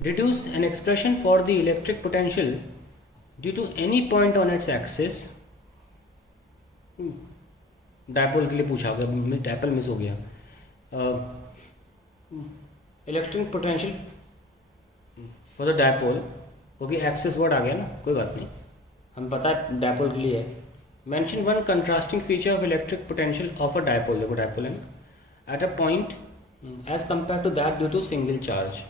Deduce an expression for the electric potential due to any point on its axis. Dipole के लिए पूछा होगा, dipole miss हो गया. Electric potential for the dipole, क्योंकि axis word आ गया ना, कोई बात नहीं, हमें पता है डायपोल के लिए है. Mention one contrasting feature of electric potential of a dipole. देखो डायपोल है ना, at a point as compare to that due to single charge.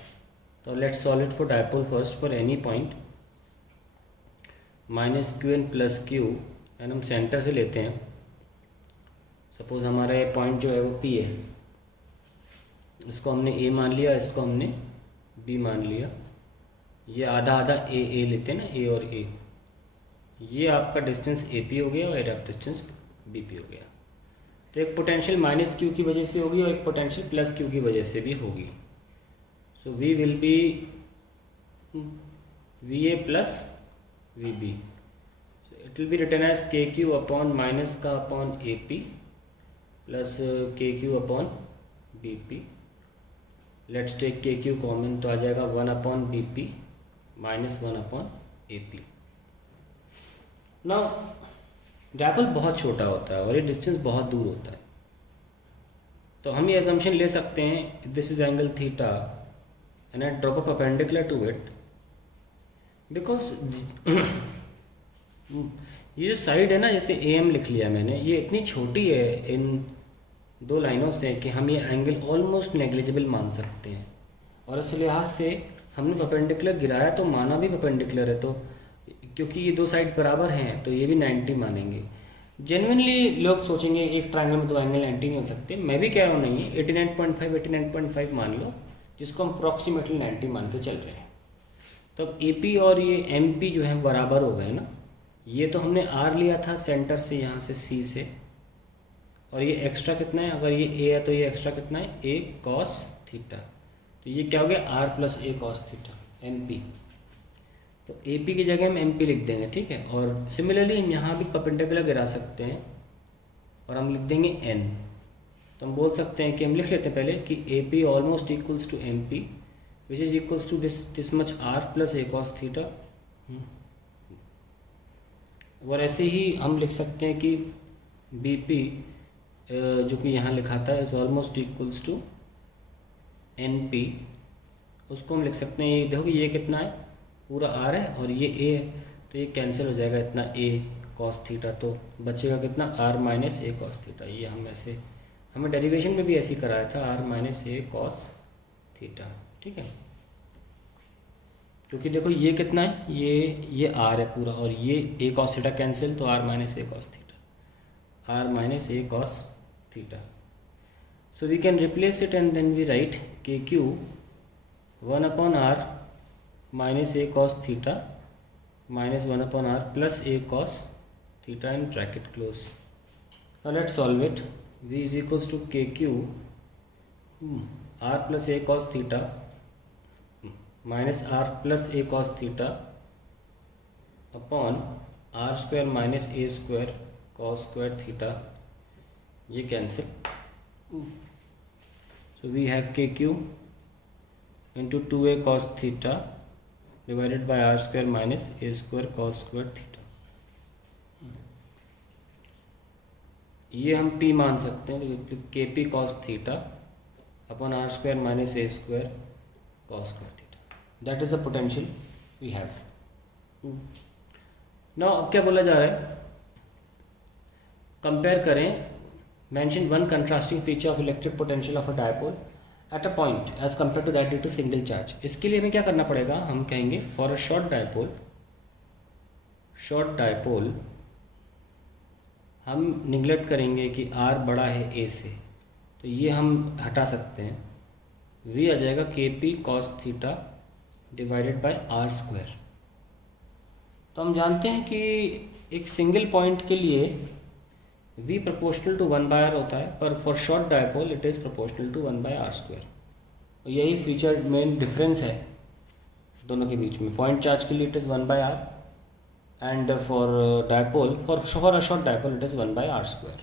तो let's solve it for dipole first. For any point minus q n plus q, and हम centre से लेते हैं. Suppose हमारा ये पॉइंट जो है वो पी है, इसको हमने ए मान लिया, इसको हमने बी मान लिया. ये आधा आधा ए लेते हैं ना, ए और ए. ये आपका डिस्टेंस ए पी हो गया और ये डिस्टेंस बी पी हो गया. तो एक पोटेंशियल माइनस क्यू की वजह से होगी और एक पोटेंशियल प्लस क्यू की वजह से भी होगी. So we will be V A plus V B. It will be written as K Q upon minus का upon A P plus K Q upon B P. Let's take K Q common, तो आ जाएगा 1 upon B P minus 1 upon A P. Now dipole बहुत छोटा होता है और ये डिस्टेंस बहुत दूर होता है, तो हम ये अजम्पशन ले सकते हैं this is angle theta and I drop a perpendicular to it, because ये जो साइड है ना, जैसे ए एम लिख लिया मैंने, ये इतनी छोटी है इन दो लाइनों से कि हम ये एंगल ऑलमोस्ट नेग्लिजिबल मान सकते हैं. और इस लिहाज से हमने परपेंडिकुलर गिराया तो माना भी परपेंडिकुलर है, तो क्योंकि ये दो साइड बराबर हैं तो ये भी 90 मानेंगे. जेन्युइनली लोग सोचेंगे एक ट्रायंगल में दो एंगल 90 नहीं हो सकते. मैं भी कह रहा हूँ नहीं, 89.5 89.5 मान लो, जिसको हम अप्रॉक्सीमेटली 90 मान के चल रहे हैं. तब ए पी और ये एम पी जो है बराबर हो गए ना. ये तो हमने आर लिया था सेंटर से, यहाँ से सी से, और ये एक्स्ट्रा कितना है, अगर ये ए है तो ये एक्स्ट्रा कितना है, ए कॉस थीटा. तो ये क्या हो गया, R plus A cos theta M P. तो ए पी की जगह हम एम पी लिख देंगे, ठीक है. और सिमिलरली हम यहाँ भी परपेंडिकुलर गिरा सकते हैं और हम लिख देंगे एन. तो हम बोल सकते हैं कि हम लिख लेते हैं पहले कि A P almost equals to M P which is equals to this much R plus A cos theta. और ऐसे ही हम लिख सकते हैं कि बी पी जो कि यहाँ लिखा था is almost equals to N P. उसको हम लिख सकते हैं, ये देखो ये कितना है, पूरा आर है और ये ए है, तो ये कैंसिल हो जाएगा इतना ए कॉस थीटा. तो बचेगा कितना, R minus A cos theta. ये हम ऐसे, हमें डेरिवेशन में भी ऐसे ही कराया था, R minus A cos theta, ठीक है. क्योंकि देखो ये कितना है, ये आर है पूरा, और ये ए कॉस थीटा कैंसिल, तो R minus A cos theta, R minus A cos theta. So we can replace it and then we write kq 1 upon r minus a cos theta minus 1 upon r plus a cos theta in bracket close. Now let's solve it. V is equals to kq r plus a cos theta minus r plus a cos theta upon r square minus a square cos square theta. ये cancel. So we have K Q into 2a cos theta divided by R square minus A square cos square theta. ये हम p मान सकते हैं, K P cos theta upon R square minus A square cos square theta. That is the potential we have. Now अब क्या बोला जा रहा है, कंपेयर करें. Mention one contrasting feature of electric potential of a dipole at a point as compared to that due to single charge. इसके लिए हमें क्या करना पड़ेगा, हम कहेंगे for a short dipole हम निगलेक्ट करेंगे कि r बड़ा है a से, तो ये हम हटा सकते हैं. v आ जाएगा K P cos theta divided by are square. तो हम जानते हैं कि एक सिंगल पॉइंट के लिए v proportional to 1 by r होता है, पर for short dipole it is proportional to 1 by are square. यही फीचर मेन डिफरेंस है दोनों के बीच में. पॉइंट चार्ज के लिए it is 1 by r and for dipole for a short dipole it is 1 by are square.